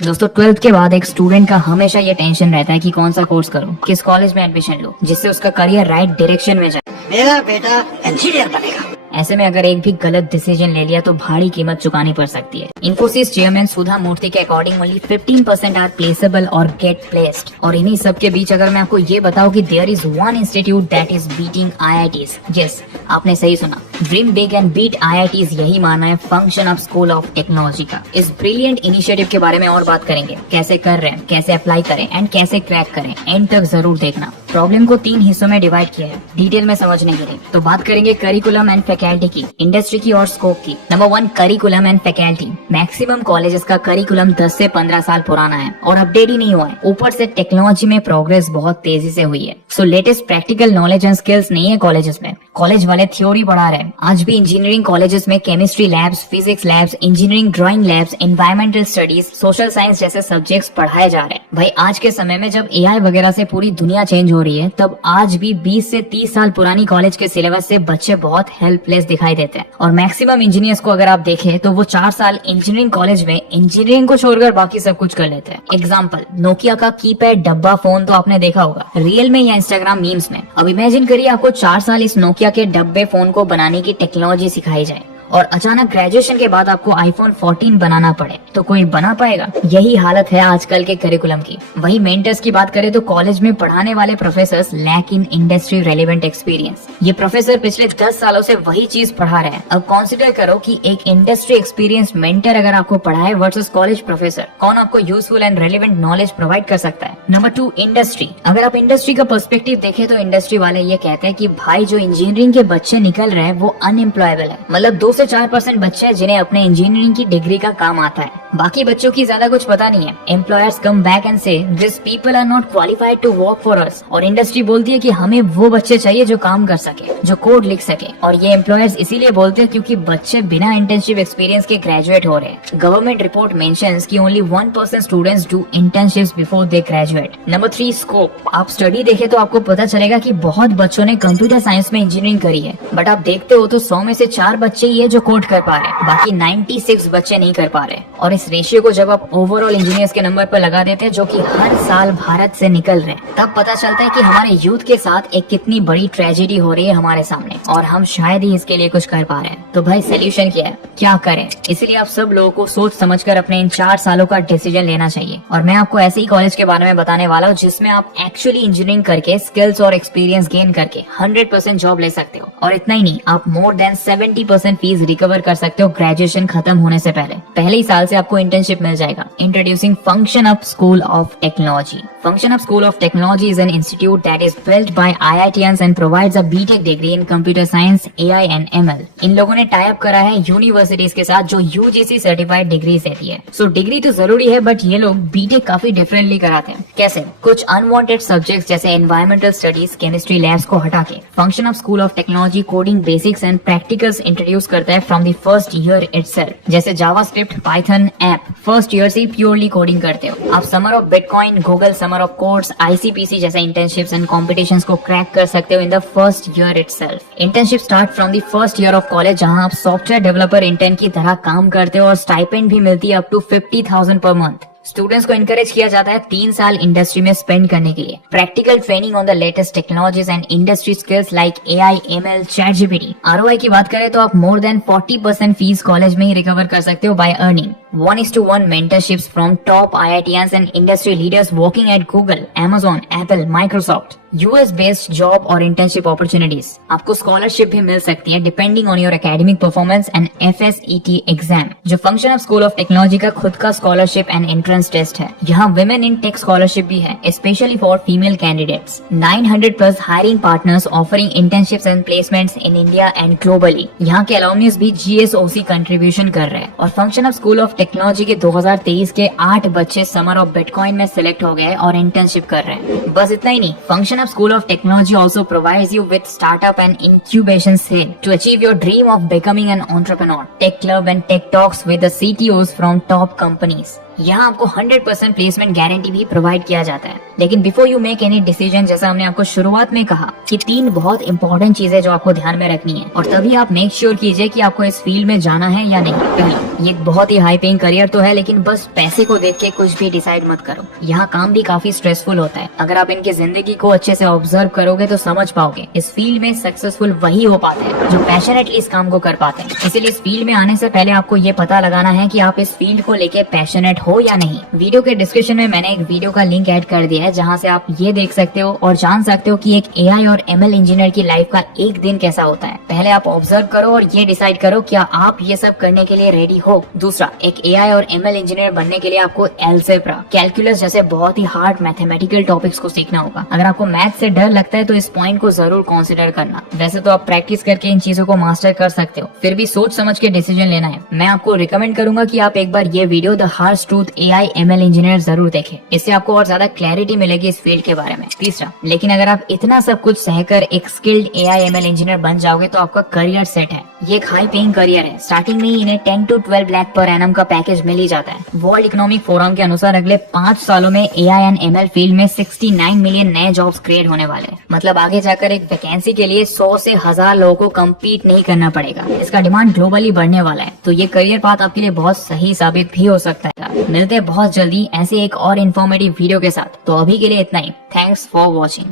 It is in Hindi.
दोस्तों 12th के बाद एक स्टूडेंट का हमेशा ये टेंशन रहता है कि कौन सा कोर्स करूं, किस कॉलेज में एडमिशन लूं जिससे उसका करियर राइट डायरेक्शन में जाए। मेरा बेटा इंजीनियर बनेगा। ऐसे में अगर एक भी गलत डिसीजन ले लिया तो भारी कीमत चुकानी पड़ सकती है। इन्फोसिस चेयरमैन सुधा मूर्ति के अकॉर्डिंग ओनली 15% आर प्लेसेबल और गेट प्लेस्ड। और इन्हीं सब के बीच अगर मैं आपको ये बताऊं कि there is one institute that is beating IITs। Yes, आपने सही सुना, dream big and beat IITs, यही माना है function of school of technology का। इस ब्रिलियंट इनिशिएटिव के बारे में और बात करेंगे, कैसे कर रहे हैं, कैसे अप्लाई करें एंड कैसे क्रैक करें। एंड तक जरूर देखना। प्रॉब्लम को 3 हिस्सों में डिवाइड किया है डिटेल में समझने के लिए। तो बात करेंगे करिकुलम एंड फैकल्टी की, इंडस्ट्री की और स्कोप की। Number 1, curriculum and faculty. Maximum colleges का करिकुलम 10 से 15 साल पुराना है और अपडेट ही नहीं हुआ है। ऊपर से टेक्नोलॉजी में प्रोग्रेस बहुत तेजी से हुई है। So latest practical knowledge and skills नहीं है कॉलेजेस में। कॉलेज वाले थ्योरी पढ़ा रहे हैं। आज भी इंजीनियरिंग कॉलेजेस में chemistry labs, physics labs, engineering drawing labs, environmental studies, social science जैसे सब्जेक्ट्स पढ़ाए जा रहे हैं। भाई आज के समय में जब AI वगैरह से पूरी दुनिया चेंज हो रही है, तब आज भी 20 से 30 साल पुरानी कॉलेज के सिलेबस से बच्चे बहुत हेल्पलेस दिखाई देते हैं। और मैक्सिमम इंजीनियर्स को अगर आप देखें तो वो 4 साल इंजीनियरिंग कॉलेज में इंजीनियरिंग को छोड़कर बाकी सब कुछ कर लेते हैं। एग्जाम्पल, नोकिया का कीपैड डब्बा फोन तो आपने देखा होगा रियल में या इंस्टाग्राम मीम्स में। अब इमेजिन करिए आपको 4 साल इस नोकिया के डब्बे फोन को बनाने की टेक्नोलॉजी सिखाई जाए और अचानक ग्रेजुएशन के बाद आपको iPhone 14 बनाना पड़े, तो कोई बना पाएगा? यही हालत है आजकल के करिकुलम की। वही मेंटर्स की बात करें तो कॉलेज में पढ़ाने वाले professors lack in industry relevant experience. ये प्रोफेसर पिछले 10 सालों से वही चीज पढ़ा रहे हैं। अब कंसीडर करो कि एक इंडस्ट्री एक्सपीरियंस मेंटर अगर आपको पढ़ाए वर्सेस कॉलेज प्रोफेसर, कौन आपको useful and relevant knowledge provide कर सकता है? Number 2, industry. अगर आप इंडस्ट्री का पर्सपेक्टिव देखें तो इंडस्ट्री वाले ये कहते हैं कि भाई जो इंजीनियरिंग के बच्चे निकल रहे हैं वो अनएम्प्लॉयबल है। मतलब 2 से 4% बच्चे हैं जिन्हें अपने इंजीनियरिंग की डिग्री का काम आता है। बाकी बच्चों की ज्यादा कुछ पता नहीं है। Employers come back and say this people are not qualified to work for us. और इंडस्ट्री बोलती है कि हमें वो बच्चे चाहिए जो काम कर सके, जो कोड लिख सके। और ये एम्प्लॉयर्स इसीलिए बोलते हैं क्योंकि बच्चे बिना इंटर्नशिप एक्सपीरियंस के ग्रेजुएट हो रहे हैं। गवर्नमेंट रिपोर्ट मेंशंस कि only 1% students do internships before they graduate. Number 3, scope. आप स्टडी देखें तो आपको पता चलेगा कि बहुत बच्चों ने कंप्यूटर साइंस में इंजीनियरिंग करी है, बट आप देखते हो तो 100 में से 4 बच्चे ही है जो कोड कर पा रहे हैं, बाकी 96 बच्चे नहीं कर पा रहे। और इस रेशियो को जब आप ओवरऑल इंजीनियर्स के नंबर पर लगा देते हैं जो कि हर साल भारत से निकल रहे हैं, तब पता चलता है कि हमारे यूथ के साथ एक कितनी बड़ी ट्रेजेडी हो रही है हमारे सामने और हम शायद ही इसके लिए कुछ कर पा रहे हैं। तो भाई सोल्यूशन क्या है, क्या करें? इसलिए आप सब लोगों को सोच समझकर अपने इन 4 सालों का डिसीजन लेना चाहिए। और मैं आपको ऐसे ही कॉलेज के बारे में बताने वाला हूँ जिसमें आप एक्चुअली इंजीनियरिंग करके स्किल्स और एक्सपीरियंस गेन करके 100% जॉब ले सकते हो। और इतना ही नहीं, आप मोर देन 70% फीस रिकवर कर सकते हो ग्रेजुएशन खत्म होने से पहले ही साल से आपको इंटर्नशिप मिल जाएगा। Introducing function up school of technology. Function Up School of Technology is an institute that is built by IITians and provides a BTech degree in Computer Science, AI and ML. इन लोगों ने टाई अप करा है यूनिवर्सिटीज के साथ जो UGC सर्टिफाइड डिग्री देती है। सो डिग्री तो जरूरी है, बट ये लोग BTech काफी डिफरेंटली कराते हैं। कैसे? कुछ अनवांटेड सब्जेक्ट्स जैसे एनवायरमेंटल स्टडीज, केमिस्ट्री लैब्स को हटा के function of school of technology coding basics and practicals introduce करता है from the first year itself. जैसे जावास्क्रिप्ट, पाइथन, ऐप फर्स्ट ईयर से ही प्योरली कोडिंग करते हो। आप summer of Bitcoin, Google summer of course, ICPC जैसे इंटर्नशिप्स एंड कॉम्पिटिशंस को क्रैक कर सकते हो in the first year itself. Internship start from the first year of college जहां आप सॉफ्टवेयर डेवलपर इंटर्न की तरह काम करते हो और स्टाइपेंड भी मिलती है up to 50,000 per month. Students को इनकरेज किया जाता है 3 साल इंडस्ट्री में स्पेंड करने के लिए। Practical training on the latest technologies and industry skills like AI, ML, ChatGPT। ROI की बात करें तो आप मोर देन 40% फीस कॉलेज में ही रिकवर कर सकते हो by earning 1:1 mentorships from top IITians and industry leaders working at Google, Amazon, Apple, Microsoft। US based job और इंटर्नशिप अपॉर्चुनिटीज। आपको स्कॉलरशिप भी मिल सकती है depending on your academic performance and FSET exam, जो function of school of technology का खुद का स्कॉलरशिप एंड एंट्रेंस टेस्ट है। यहाँ वुमेन इन टेक स्कॉलरशिप भी है, specially for female candidates. 900+ hiring partners offering internships and placements in India and globally. यहाँ के अलुमनीज भी GSOC कंट्रीब्यूशन कर रहे हैं। और function of school of technology के 2023 के 8 बच्चे समर ऑफ बिटकॉइन में सिलेक्ट हो गए और इंटर्नशिप कर रहे हैं। बस इतना ही नहीं, function of school of technology also provides you with startup and incubation cell to achieve your dream of becoming an entrepreneur. Tech club and tech talks with the CTOs from top companies. यहाँ आपको 100% प्लेसमेंट गारंटी भी प्रोवाइड किया जाता है। लेकिन before you make any decision, जैसा हमने आपको शुरुआत में कहा कि 3 बहुत इंपॉर्टेंट चीजें जो आपको ध्यान में रखनी है, और तभी आप मेक श्योर कीजिए कि आपको इस फील्ड में जाना है या नहीं। पहली, ये एक बहुत ही हाई पेइंग पेइंग करियर तो है, लेकिन बस पैसे को देख के कुछ भी डिसाइड मत करो। यहाँ काम भी काफी स्ट्रेसफुल होता है। अगर आप इनकी जिंदगी को अच्छे से ऑब्जर्व करोगे तो समझ पाओगे इस फील्ड में सक्सेसफुल वही हो पाते हैं जो पैशनेटली इस काम को कर पाते हैं। इसीलिए इस फील्ड में आने से पहले आपको ये पता लगाना है कि आप इस फील्ड को लेके पैशनेट हो या नहीं। वीडियो के डिस्क्रिप्शन में मैंने एक वीडियो का लिंक ऐड कर दिया है जहाँ से आप ये देख सकते हो और जान सकते हो कि एक AI और ML इंजीनियर की लाइफ का एक दिन कैसा होता है। पहले आप ऑब्जर्व करो और ये डिसाइड करो क्या आप ये सब करने के लिए रेडी हो। दूसरा, एक AI और ML इंजीनियर बनने के लिए आपको एल्जेब्रा, कैलकुलस जैसे बहुत ही हार्ड मैथमेटिकल टॉपिक्स को सीखना होगा। अगर आपको मैथ से डर लगता है तो इस पॉइंट को जरूर कंसीडर करना। वैसे तो आप प्रैक्टिस करके इन चीजों को मास्टर कर सकते हो, फिर भी सोच समझ के डिसीजन लेना है। मैं आपको रिकमेंड करूंगा कि आप एक बार ये video the harsh truth AI ML engineer जरूर देखें। इससे आपको और ज्यादा क्लैरिटी मिलेगी इस फील्ड के बारे में। तीसरा, लेकिन अगर आप इतना सब कुछ सहकर एक स्किल्ड AI ML इंजीनियर बन जाओगे तो आपका करियर सेट है। ये एक हाई पेइंग करियर है। स्टार्टिंग में ही इन्हें 10 to 12 लाख पर एनम का पैकेज मिल ही जाता है। वर्ल्ड इकोनॉमिक फोरम के अनुसार अगले 5 सालों में AI एंड ML फील्ड में 69 मिलियन नए जॉब्स क्रिएट होने वाले हैं। मतलब आगे जाकर एक वैकेंसी के लिए 100 से 1000 लोगों को कम्पीट नहीं करना पड़ेगा। इसका डिमांड ग्लोबली बढ़ने वाला है, तो ये करियर पाथ आपके लिए बहुत सही साबित भी हो सकता है। मिलते हैं बहुत जल्दी ऐसे एक और इन्फॉर्मेटिव वीडियो के साथ। तो अभी के लिए इतना ही। Thanks for watching.